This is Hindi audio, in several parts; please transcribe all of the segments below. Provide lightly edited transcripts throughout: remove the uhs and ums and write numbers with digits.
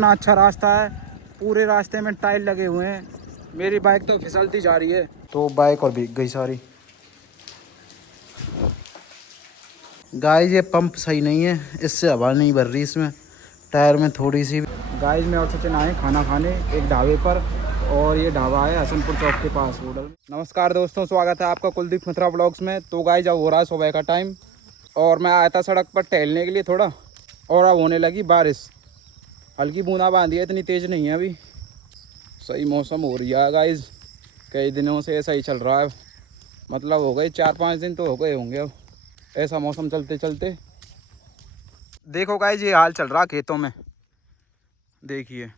इतना अच्छा रास्ता है, पूरे रास्ते में टाइल लगे हुए हैं। मेरी बाइक तो फिसलती जा रही है, तो बाइक और भीग गई सारी। गाइस ये पंप सही नहीं है, इससे हवा नहीं भर रही इसमें, टायर में थोड़ी सी। गाइस मैं और सचिन आए खाना खाने एक ढाबे पर, और ये ढाबा है हसनपुर चौक के पास होटल। नमस्कार दोस्तों, स्वागत है आपका कुलदीप मित्रा ब्लॉग्स में। तो गाइस अब हो रहा है सुबह का टाइम, और मैं आया था सड़क पर टहलने के लिए थोड़ा, और अब होने लगी बारिश। हल्की बूंदाबांदी है, इतनी तेज़ नहीं है अभी। सही मौसम हो रही है गाइस, कई दिनों से ऐसा ही चल रहा है। मतलब हो गए 4-5 दिन तो हो गए होंगे अब ऐसा मौसम चलते चलते। देखो गाइस ये हाल चल रहा खेतों में। देखिए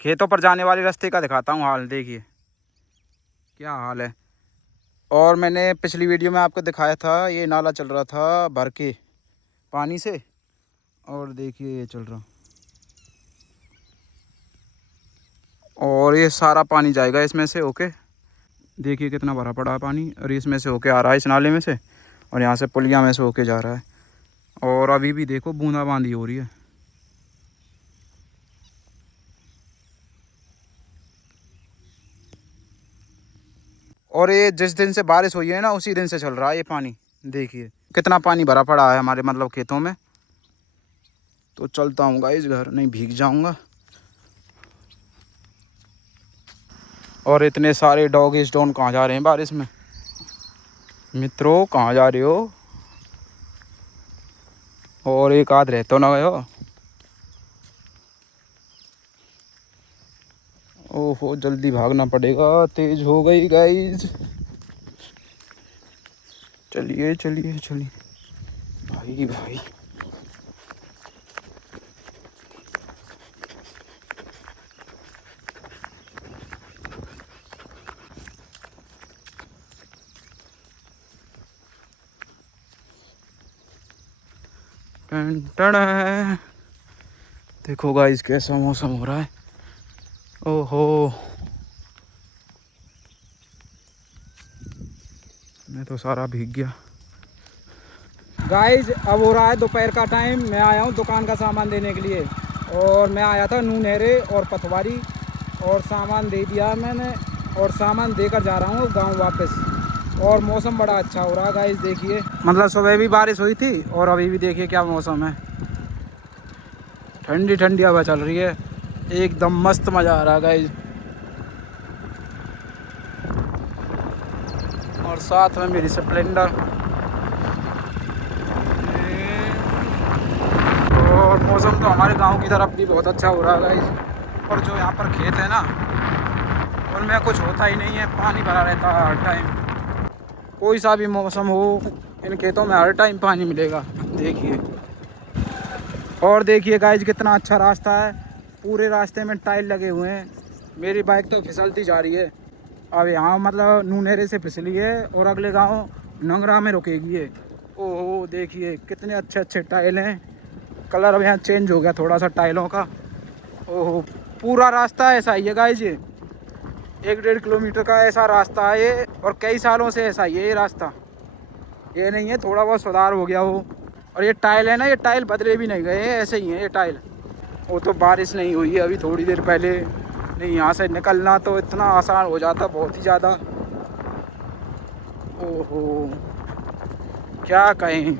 खेतों पर जाने वाले रास्ते का दिखाता हूँ हाल, देखिए क्या हाल है। और मैंने पिछली वीडियो में आपको दिखाया था, ये नाला चल रहा था भर के पानी से, और देखिए ये चल रहा, और ये सारा पानी जाएगा इसमें से होके। देखिए कितना भरा पड़ा है पानी, और इसमें से होके आ रहा है इस नाले में से, और यहाँ से पुलिया में से होके जा रहा है। और अभी भी देखो बूंदाबांदी हो रही है। और ये जिस दिन से बारिश हुई है ना, उसी दिन से चल रहा है ये पानी। देखिए कितना पानी भरा पड़ा है हमारे मतलब खेतों में। तो चलता हूँ गाइस घर, नहीं भीग जाऊंगा। और इतने सारे डॉग स्टोन कहाँ जा रहे हैं बारिश में? मित्रों कहाँ जा रहे हो? और एक आध रह तो ना गए हो? ओहो जल्दी भागना पड़ेगा, तेज हो गई गाइस। चलिए चलिए चलिए भाई भाई। देखो गाइस कैसा मौसम हो रहा है। ओहो मैं तो सारा भीग गया। गाइस अब हो रहा है दोपहर का टाइम। मैं आया हूँ दुकान का सामान देने के लिए, और मैं आया था नूनहरे और पथवारी, और सामान दे दिया मैंने, और सामान देकर जा रहा हूँ गांव वापस। और मौसम बड़ा अच्छा हो रहा है गाइस, देखिए मतलब सुबह भी बारिश हुई थी, और अभी भी देखिए क्या मौसम है। ठंडी ठंडी हवा चल रही है, एकदम मस्त मज़ा आ रहा है गाइस। और साथ में मेरी स्प्लेंडर। और मौसम तो हमारे गांव की तरफ भी बहुत अच्छा हो रहा है गाइस। और जो यहाँ पर खेत है ना, उनमें कुछ होता ही नहीं है, पानी भरा रहता है हर टाइम। कोई सा भी मौसम हो, इन खेतों में हर टाइम पानी मिलेगा। देखिए, और देखिए गाइस कितना अच्छा रास्ता है, पूरे रास्ते में टाइल लगे हुए हैं। मेरी बाइक तो फिसलती जा रही है। अब यहाँ मतलब नूनहरे से फिसली है, और अगले गांव नंगरा में रुकेगी ये। ओहो देखिए कितने अच्छे अच्छे टाइल हैं। कलर अब यहाँ चेंज हो गया थोड़ा सा टाइलों का। ओहो पूरा रास्ता ऐसा ही है गाइस, ये 1-1.5 किलोमीटर का ऐसा रास्ता है ये, और कई सालों से ऐसा ही है ये रास्ता। ये नहीं है थोड़ा बहुत सुधार हो गया हो। और ये टाइल है ना, ये टाइल बदले भी नहीं गए हैं, ऐसे ही है ये टाइल। वो तो बारिश नहीं हुई है अभी थोड़ी देर पहले, नहीं यहाँ से निकलना तो इतना आसान हो जाता, बहुत ही ज़्यादा। ओहो क्या कहें,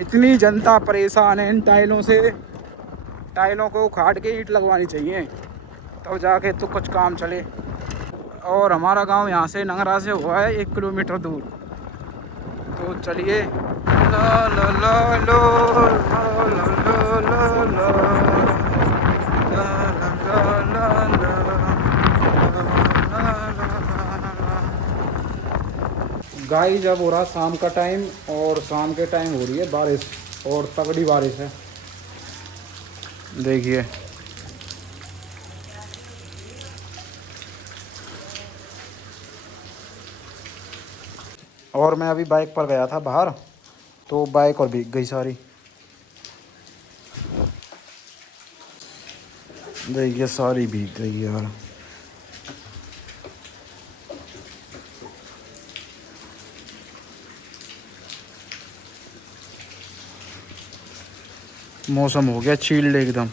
इतनी जनता परेशान है इन टाइलों से। टाइलों को उखाड़ के ईंट लगवानी चाहिए, तब जाके तो कुछ काम चले। और हमारा गांव यहाँ से नंगरा से हुआ है 1 किलोमीटर दूर। तो चलिए। ला ला ला लो, ला ला ला ला ला, ला ला ला ला ला। गाइस अब हो रहा शाम का टाइम, और शाम के टाइम हो रही है बारिश, और तगड़ी बारिश है देखिए। और मैं अभी बाइक पर गया था बाहर, तो बाइक और भीग गई सारी। देखिए सारी भीग गई यार। मौसम हो गया चील्ड एकदम।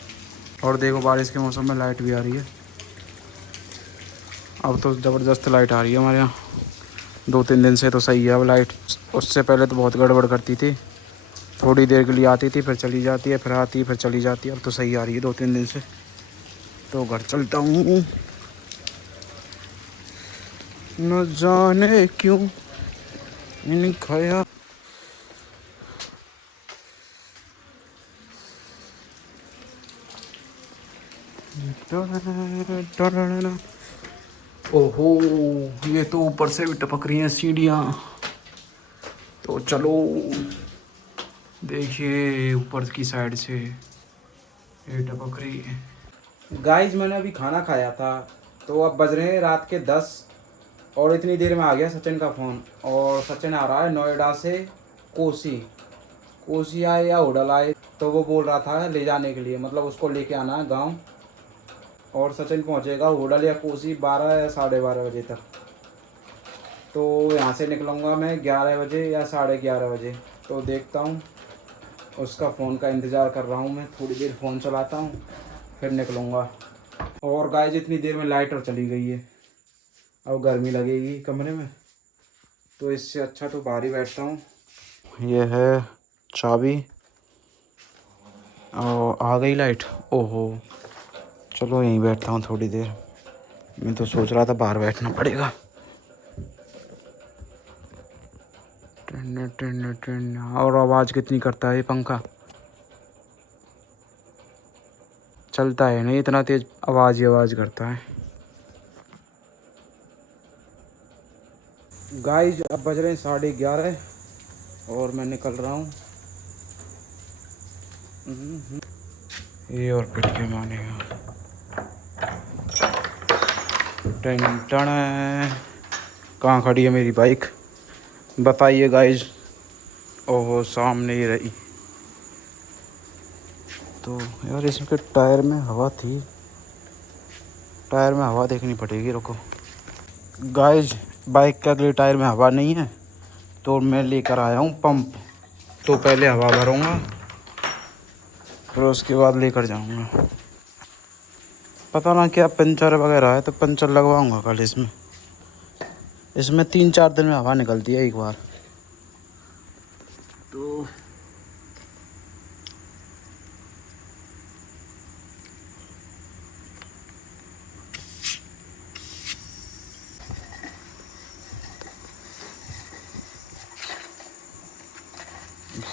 और देखो बारिश के मौसम में लाइट भी आ रही है। अब तो ज़बरदस्त लाइट आ रही है हमारे यहाँ। 2-3 दिन से तो सही है अब लाइट। उससे पहले तो बहुत गड़बड़ करती थी, थोड़ी देर के लिए आती थी फिर चली जाती है, फिर आती है फिर चली जाती है। अब तो सही आ रही है 2-3 दिन से। तो घर चलता हूँ, न जाने क्यों इन खाया। ओहो, ये तो ऊपर से भी टपक रही हैं सीढ़ियाँ। तो चलो देखिए ऊपर की साइड से ये टपक रही है। गाइस मैंने अभी खाना खाया था, तो अब बज रहे हैं रात के 10 और इतनी देर में आ गया सचिन का फ़ोन। और सचिन आ रहा है नोएडा से कोसी आए या होडल आए, तो वो बोल रहा था ले जाने के लिए, मतलब उसको लेके आना है गांव। और सचिन पहुंचेगा होडल या कोसी 12 या 12:30 बजे तक। तो यहाँ से निकलूँगा मैं 11 बजे या 11:30 बजे। तो देखता हूँ, उसका फ़ोन का इंतज़ार कर रहा हूँ मैं। थोड़ी देर फ़ोन चलाता हूँ फिर निकलूँगा। और गाइस इतनी देर में लाइट और चली गई है, अब गर्मी लगेगी कमरे में, तो इससे अच्छा तो बाहर ही बैठता हूँ। ये है चाबी और आ गई लाइट। ओहो, चलो यहीं बैठता हूँ थोड़ी देर। मैं तो सोच रहा था बाहर बैठना पड़ेगा। और आवाज़ कितनी करता है ये पंखा, चलता है नहीं, इतना तेज आवाज़ ही आवाज़ करता है। गाइस अब बज रहे हैं 11:30 और मैं निकल रहा हूँ। ये और पिटके मानेगा। कहाँ खड़ी है मेरी बाइक बताइए गाइस। ओहो सामने ही रही। तो यार इसके टायर में हवा थी, टायर में हवा देखनी पड़ेगी। रुको गाइस, बाइक के अगले टायर में हवा नहीं है, तो मैं लेकर आया हूँ पंप। तो पहले हवा भरूँगा फिर उसके बाद लेकर जाऊँगा। पता ना क्या पंचर वगैरह है, तो पंचर लगवाऊँगा कल इसमें। इसमें 3-4 दिन में हवा निकलती है एक बार। तो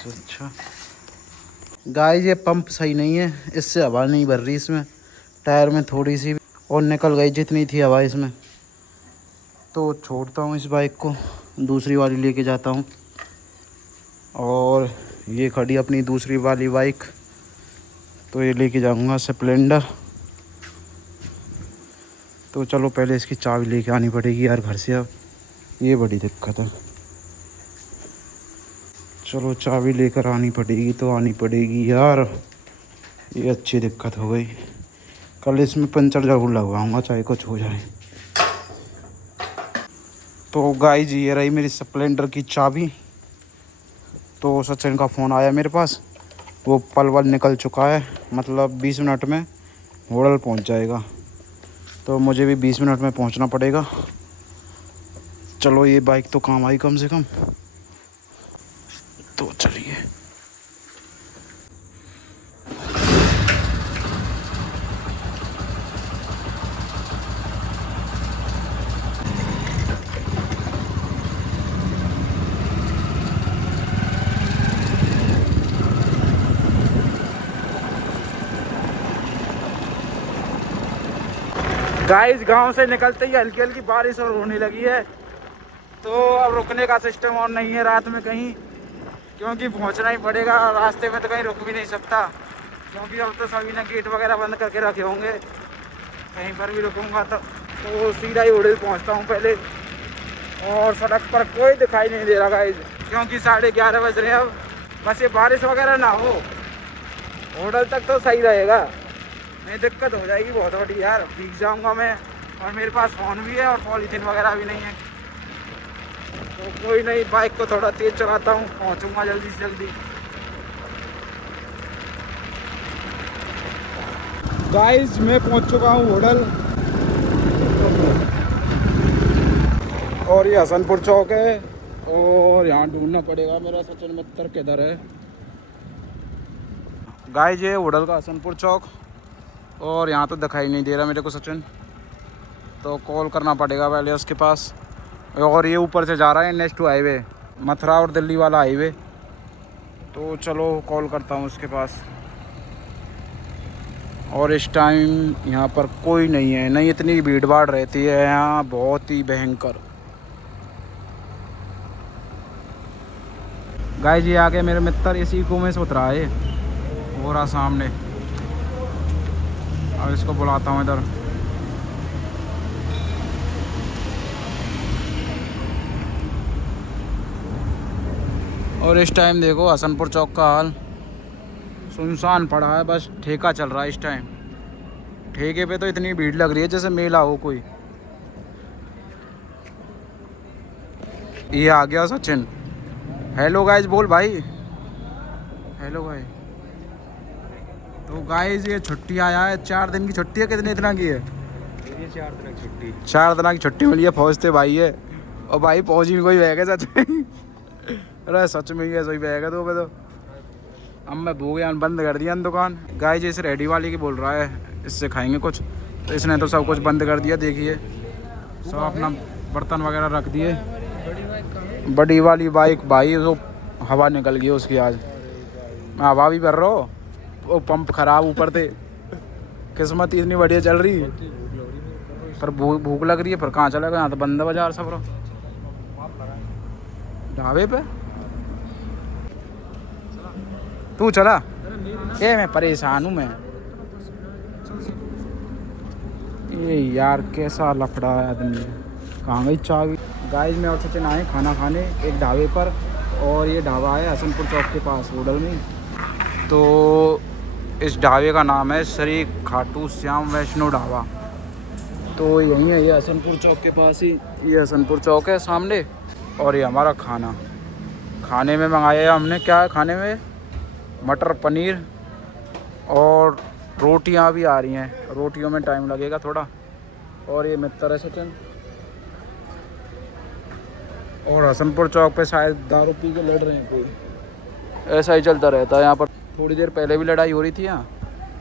अच्छा गाइस ये पंप सही नहीं है, इससे हवा नहीं भर रही इसमें, टायर में थोड़ी सी और निकल गई जितनी थी हवा इसमें। तो छोड़ता हूँ इस बाइक को, दूसरी वाली लेके जाता हूँ। और ये खड़ी अपनी दूसरी वाली बाइक, तो ये लेके जाऊँगा स्प्लेंडर। तो चलो पहले इसकी चाबी लेके आनी पड़ेगी यार घर से, अब ये बड़ी दिक्कत है। चलो चाबी लेकर आनी पड़ेगी तो आनी पड़ेगी यार, ये अच्छी दिक्कत हो गई। कल इसमें पंचर ज़रूर लगवाऊँगा चाहे कुछ हो जाए। तो गाइस ये रही मेरी स्प्लेंडर की चाबी। तो सचिन का फ़ोन आया मेरे पास, वो पलवल निकल चुका है, मतलब 20 मिनट में होडल पहुंच जाएगा। तो मुझे भी 20 मिनट में पहुंचना पड़ेगा। चलो ये बाइक तो काम आई कम से कम। तो चलिए गाइस, गांव से निकलते ही हल्की हल्की बारिश और होने लगी है। तो अब रुकने का सिस्टम और नहीं है रात में कहीं, क्योंकि पहुंचना ही पड़ेगा। रास्ते में तो कहीं रुक भी नहीं सकता, क्योंकि अब तो सभी ने गेट वगैरह बंद करके रखे होंगे। कहीं पर भी रुकूंगा तो सीधा ही होडल पहुंचता हूं पहले। और सड़क पर कोई दिखाई नहीं दे रहा गाइस, क्योंकि 11:30 बज रहे हैं अब। बस ये बारिश वगैरह ना हो, होडल तक तो सही रहेगा, नहीं दिक्कत हो जाएगी बहुत बड़ी यार, भीग जाऊंगा मैं। और मेरे पास फ़ोन भी है और पॉलीथीन वगैरह भी नहीं है। तो कोई नहीं, बाइक को थोड़ा तेज़ चलाता हूँ, पहुँचूँगा जल्दी से जल्दी। गाइस मैं पहुंच चुका हूँ होटल, और ये हसनपुर चौक है, और यहाँ ढूंढना पड़ेगा मेरा सचिन मित्र किधर है। गाइस ये होटल का हसनपुर चौक, और यहाँ तो दिखाई नहीं दे रहा मेरे को सचिन, तो कॉल करना पड़ेगा पहले उसके पास। और ये ऊपर से जा रहा है नेक्स्ट हाईवे, मथुरा और दिल्ली वाला हाईवे, तो चलो कॉल करता हूँ उसके पास। और इस टाइम यहाँ पर कोई नहीं है, नहीं इतनी भीड़ भाड़ रहती है यहाँ, बहुत ही भयंकर। गाइस ये आगे मेरे मित्र इसी को में से उतरा है, हो रहा सामने। अब इसको बुलाता हूँ इधर। और इस टाइम देखो हसनपुर चौक का हाल, सुनसान पड़ा है, बस ठेका चल रहा है इस टाइम। ठेके पे तो इतनी भीड़ लग रही है जैसे मेला हो कोई। ये आ गया सचिन। हेलो गाइस बोल भाई। हेलो भाई। तो गाइस ये छुट्टी आया है, 4 दिन की छुट्टी है, कितने दिनों की है? ये 4 दिन की छुट्टी। 4 दिन की छुट्टी मिली है, फौज थे भाई है। और भाई फौजी में कोई बैग है सच में? अरे सच में ही है, सही बैग है तो पे तो। अब मैं भूख गया, बंद कर दिया दुकान। गाइस इस रेडी वाली की बोल रहा है इससे खाएंगे कुछ, तो इसने तो सब कुछ बंद कर दिया। देखिए सब अपना बर्तन वगैरह रख दिए। बड़ी वाली बाइक भाई तो हवा निकल गई उसकी आज। मैं हवा भी भर रहा हूँ, वो पंप खराब ऊपर थे। किस्मत इतनी बढ़िया चल रही है, पर भूख लग रही है। पर कहाँ चला गया, यहाँ तो बंद है बाजार सब। ढाबे पे तू चला? ए मैं परेशान हूँ मैं। ये यार कैसा लफड़ा है आदमी, कहाँ गई चाबी? गाइस मैं और सचिन आए खाना खाने एक ढाबे पर, और ये ढाबा है हसनपुर चौक के पास होटल में। तो इस ढाबे का नाम है श्री खाटू श्याम वैष्णो ढाबा। तो यहीं है, ये हसनपुर चौक के पास ही, ये हसनपुर चौक है सामने। और ये हमारा खाना, खाने में मंगाया हमने, क्या है खाने में? मटर पनीर, और रोटियां भी आ रही हैं। रोटियों में टाइम लगेगा थोड़ा। और ये मित्र है सचिन। और हसनपुर चौक पे शायद दारू पी के लड़ रहे हैं कोई, ऐसा ही चलता रहता है यहाँ पर। थोड़ी देर पहले भी लड़ाई हो रही थी यहाँ,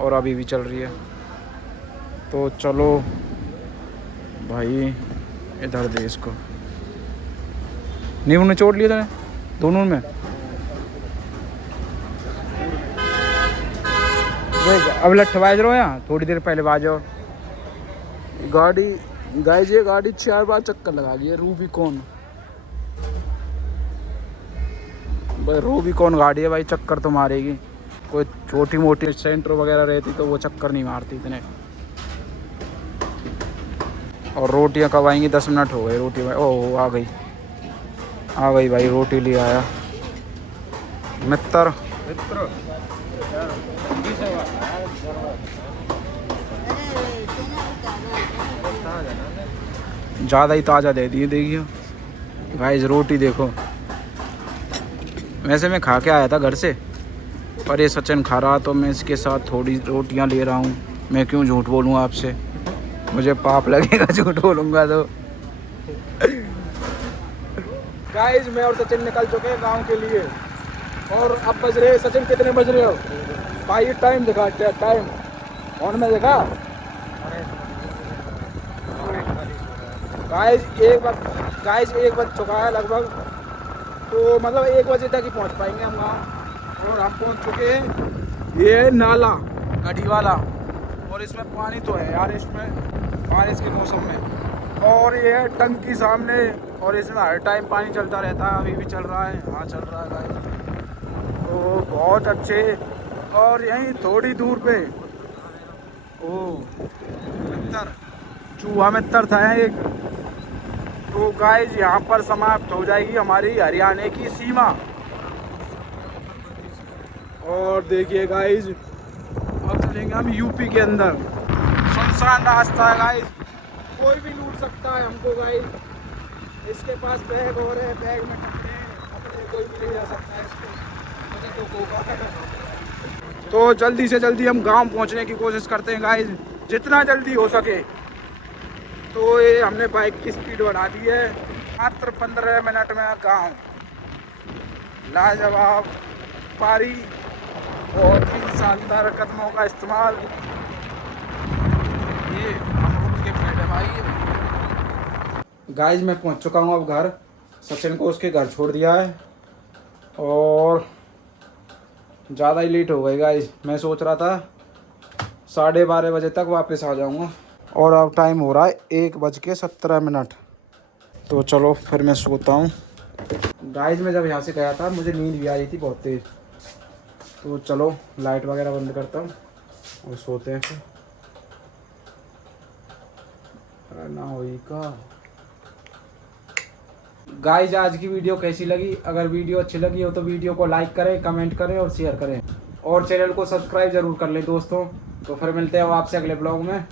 और अभी भी चल रही है। तो चलो भाई इधर दे इसको। नींबू निचोड़ लिया था दोनों में। देख अब लठ बाज रहे हो यहाँ, थोड़ी देर पहले बाजो। गाड़ी गाइस ये गाड़ी 4 बार चक्कर लगा दी है। रूबिकॉन भाई, रूबिकॉन गाड़ी है भाई, चक्कर तो मारेगी। कोई छोटी मोटी सेंटर वगैरह रहती तो वो चक्कर नहीं मारती इतने। और रोटियां कब आएंगी? 10 मिनट हो गए रोटी भाई। ओह आ गई भाई, रोटी ले आया मित्र। ज़्यादा ही ताज़ा दे दिए। देखिए गाइस रोटी देखो, वैसे मैं खा के आया था घर से, पर ये सचिन खा रहा तो मैं इसके साथ थोड़ी रोटियां ले रहा हूँ। मैं क्यों झूठ बोलूँ आपसे, मुझे पाप लगेगा झूठ बोलूँगा तो। गाइस मैं और सचिन निकल चुके हैं गांव के लिए, और अब बज रहे सचिन कितने बज रहे हो भाई? टाइम दिखा, टाइम ऑन में देखा। गाइस 1 बज चुका है लगभग, तो मतलब 1 बजे तक ही पहुंच पाएंगे हम वहाँ। और हम पहुंच चुके हैं ये नाला गढ़ी वाला, और इसमें पानी तो है यार इसमें बारिश के मौसम में। और ये है टंकी सामने, और इसमें हर टाइम पानी चलता रहता है। अभी भी चल रहा है, हाँ चल रहा है गाइस। तो बहुत अच्छे। और यहीं थोड़ी दूर पे मित्र, चूहा मित्र था एक। तो गाइस यहाँ पर समाप्त हो जाएगी हमारी हरियाणा की सीमा। और देखिए गाइस अब चलेंगे हम यूपी के अंदर। सुनसान रास्ता है गाइस, कोई भी लूट सकता है हमको गाइस। इसके पास बैग और है, बैग में कपड़े कोई भी ले जा सकता है इसको। तो जल्दी से जल्दी हम गांव पहुंचने की कोशिश करते हैं गाइस, जितना जल्दी हो सके। तो ये हमने बाइक की स्पीड बढ़ा दी है, मात्र 15 मिनट में गांव। लाजवाब पारी, बहुत ही शानदार कदमों का इस्तेमाल। ये अमरूद के पेड़ है भाई। गाइस मैं पहुंच चुका हूं अब घर। सचिन को उसके घर छोड़ दिया है और ज़्यादा ही लेट हो गई गाइस। मैं सोच रहा था 12:30 बजे तक वापस आ जाऊंगा और अब टाइम हो रहा है 1:17। तो चलो फिर मैं सोता हूँ। गाइस मैं जब यहाँ से गया था मुझे नींद भी आ रही थी बहुत तेज़। तो चलो लाइट वगैरह बंद करता हूँ और सोते हैं फिर। ना हुई का गाइस, आज की वीडियो कैसी लगी? अगर वीडियो अच्छी लगी हो तो वीडियो को लाइक करें, कमेंट करें और शेयर करें और चैनल को सब्सक्राइब ज़रूर कर लें दोस्तों। तो फिर मिलते हैं आपसे अगले ब्लॉग में।